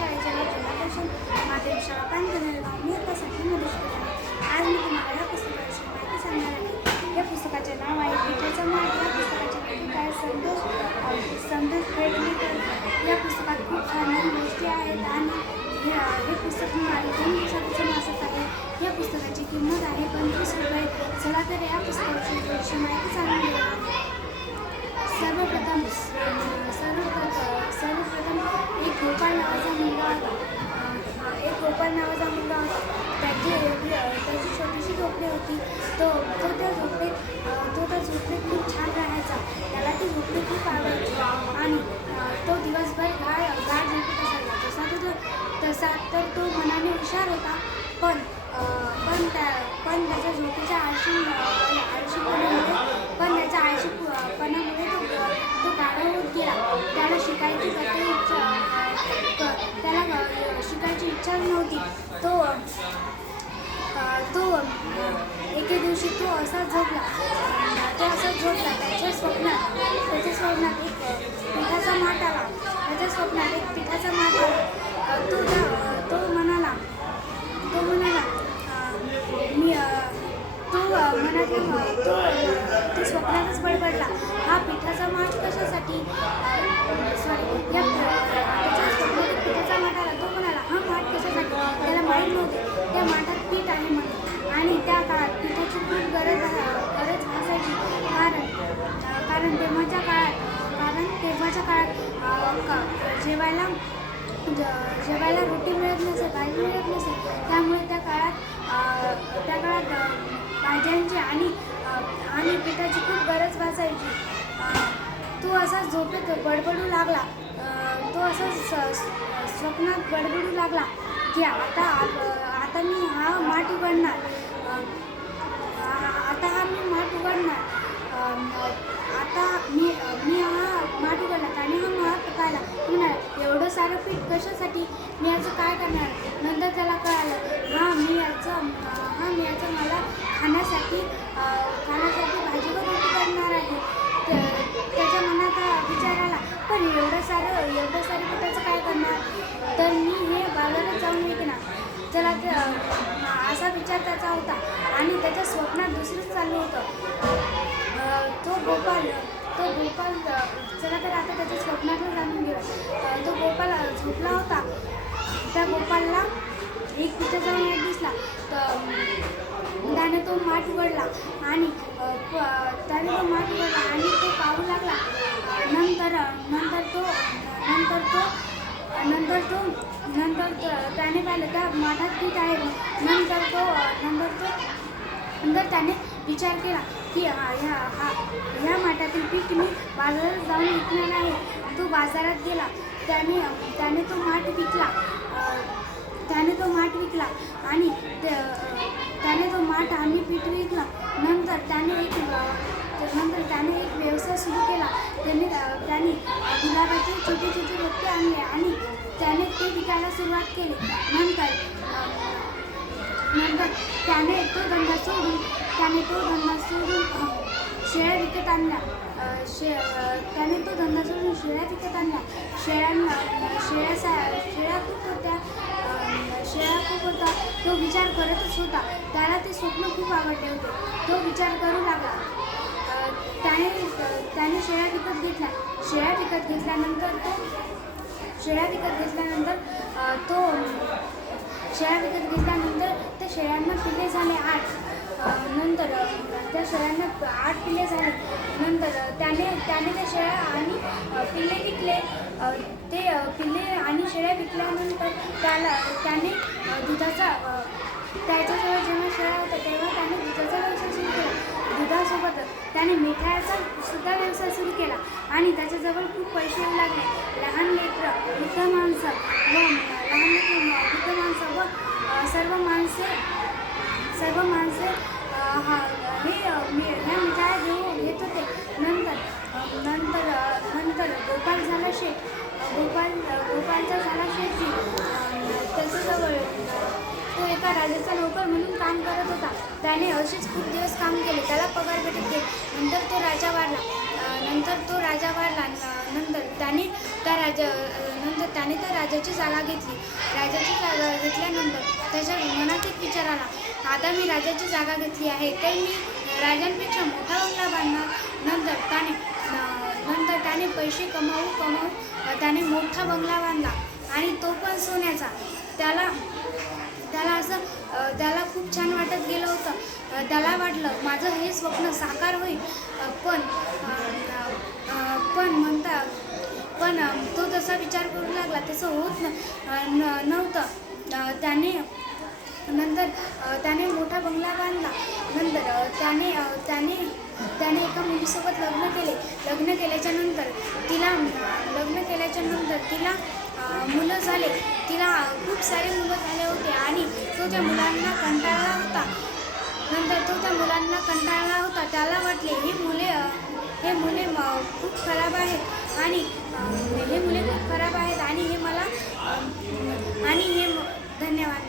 शाळेच्या जिल्हादर्शन माध्यमिक शाळा प्रांगणाला गाव मी आता साठी मदत आज मी तुम्हाला या पुस्तकाची माहिती सांगणार आहे या पुस्तकाचे नाव आहे पिठाचा मार्ग या पुस्तकाचे काय संदेश संदेश अं, संतोष या पुस्तकात खूप छान गोष्टी आहेत आणि हे पुस्तक मी माझ्या दोन दिवसापासून वाचत आहे या पुस्तकाची किंमत आहे पंचवीस रुपये. चला तर या पुस्तकाची माहिती सांगून सर्वप्रथम सर्वप्रथम सर्वप्रथम एक गोपाळ नावाचा मुलगा होता. एक गोपाळ नावाचा मुलगा होता. त्याची त्याची छोटीशी झोपडी होती. तो तो त्या झोपडीत तो त्या झोपडीत खूप छान राहायचा. त्याला ती झोपडी खूप आवडायची. आणि तो दिवसभर गाड गाड झोपत असायचा. तसा तो तसा तर तो मनाने हुशार होता तो तो एके दिवशी तो असा झोपला. तो असा झोपला त्याच्या स्वप्नात त्याच्या स्वप्नात एक पिठाचा माठ आला. त्याच्या स्वप्नात एक पिठाचा माठ आला. तो त्या- तो म्हणाला तो म्हणाला मी तो म्हणा तो तो स्वप्नातच बडबडला हा पिठाचा माठ कशासाठी? सॉरी या त्याच्या स्वप्नात एक पिठाचा माठ आला तो म्हणाला हा माठ कशासाठी त्याला माहीत नव्हते त्या माठात पीठ आहे म्हणून आणि त्या काळात पिठाची खूप गरज गरज भासायची कारण अ, कारण तेव्हाच्या काळात कारण तेव्हाच्या काळात अ, क- जेवायला? ज- जेवायला रोटी मिळत नसे भाजी मिळत नसे त्यामुळे त्या काळात त्या काळात भाज्यांची आणि आणि पिठाची खूप गरज भासायची. तो असा झोपेत बडबडू लागला तो असा स- स्वप्नात बडबडू लागला की आता आता मी हा माठ उघडणार. आता हा मी माठ उघडणार. आता मी मी हा माठ उघडला आणि हा माठ पाहिला म्हणाला एवढं सारं पीठ कशासाठी? मी याचं काय करणार? नंतर त्याला कळालं हा मी याचं हां हा मी याचं मला खाण्यासाठी खाण्यासाठी भाजी व रोटी करणार आहे. त्याच्या मनात विचार आला पण एवढं सारं एवढं सारं पिठाचं काय करणार? तर मी हे बाजारात जाऊन विकणार. त्याला असा विचार त्याचा होता आणि त्याच्या स्वप्नात दुसरंच चालू होतं अं, तो गोपाल तो गोपाल अं, चला तर आता त्याच्या स्वप्नातलं जाणून घेऊ अं, तो गोपाल अं, झोपला होता त्या गोपालला एक पिठाचा येत दिसला. तर त्याने तो माठ उघडला आणि त्याने तो माठ उघडला आणि तो पाहू लागला. नंतर नंतर तो नंतर तो नंतर तो नंतर त्याने पाहिलं त्या माठात पीठ आहे. नंतर तो नंतर तो नंतर त्याने विचार केला की हा ह्या हा ह्या माठातील पीठ मी बाजारात जाऊन विकणार आहे. तो बाजारात गेला. त्याने त्याने तो माठ विकला. त्याने तो माठ विकला आणि त्याने तो माठ आणि पीठ विकला नंतर त्याने एक नंतर त्याने एक व्यवसाय सुरू केला. त्याने त्याने गुलाबाचे छोटे छोटे रोपटे आणले आणि त्याने ते विकायला सुरुवात केली. नंतर नंतर त्याने तो धंदा सोडून त्याने तो धंदा सोडून शेळ्या विकत आणल्या. शे त्याने तो धंदा सोडून शेळ्या विकत आणल्या. शेळ्यांना शेळ्या सा शेळ्या खूप होत्या शेळ्या खूप होता. तो विचार करतच होता. त्याला ते स्वप्न खूप आवडले होते. तो विचार करू लागला. त्याने त्याने शेळ्या विकत घेतल्या. शेळ्या विकत घेतल्यानंतर तो शेळ्या विकत घेतल्यानंतर तो शेळ्या विकत घेतल्यानंतर त्या शेळ्यांना पिल्ले झाले आठ. नंतर त्या शेळ्यांना आठ पिल्ले झाले. नंतर त्याने त्याने त्या शेळ्या आणि पिल्ले विकले. ते पिल्ले आणि शेळ्या विकल्यानंतर त्याला त्याने दुधाचा त्याच्याजवळ जेव्हा शेळ्या होत्या तेव्हा त्याने दुधाचा व्यवसाय सुरू केला. दुधासोबत त्याने मिठाईचा सुद्धा व्यवसाय सुरू केला आणि त्याच्याजवळ खूप पैसे येऊ लागले. लहान लेकरं वृद्ध माणसं व लहान लेकरं वृद्ध माणसं व सर्व माणसे सर्व माणसे हा मी अ, मी- ह्या मिठाया घेऊ घेत होते नंतर नंतर नंतर गोपाल झाला शेठ गोपाल गोपालचा झाला शेठजी अ, त्याच्याजवळ अ, तो एका राजाचा नोकर म्हणून काम करत होता त्याने असेच खूप दिवस काम केले त्याला पगार भेटत गेले नंतर तो राजा वाढला नंतर तो राजा वाढला न- त्याने त्या राजा नंतर त्याने त्या राजाची जागा घेतली. राजाची जागा घेतल्यानंतर त्याच्या मनात एक विचार आला. आता मी राजाची जागा घेतली आहे तर मी राजांपेक्षा मोठा बंगला बांधणार. नंतर त्याने नंतर त्याने पैसे कमावू कमावू त्याने मोठा बंगला बांधला. आणि तो पण सोन्याचा. त्याला त्याला असं त्याला खूप छान वाटत गेलं होतं. त्याला वाटलं माझं हे स्वप्न साकार होईल. पण पण म्हणता पण तो तसा विचार करू लागला तसं होत न न- नव्हतं. त्याने नंतर त्याने मोठा बंगला बांधला. नंतर त्याने त्याने त्याने एका मुलीसोबत लग्न केले. लग्न केल्याच्यानंतर तिला लग्न केल्याच्यानंतर तिला मुलं झाले. तिला खूप सारे मुलं झाले होते आणि तो त्या मुलांना कंटाळला होता. नंतर तो त्या मुलांना कंटाळला होता. त्याला वाटले ही मुले हे मुले खूप खराब आहेत. आणि हे मुले खूप खराब आहेत आणि हे मला आणि हे धन्यवाद.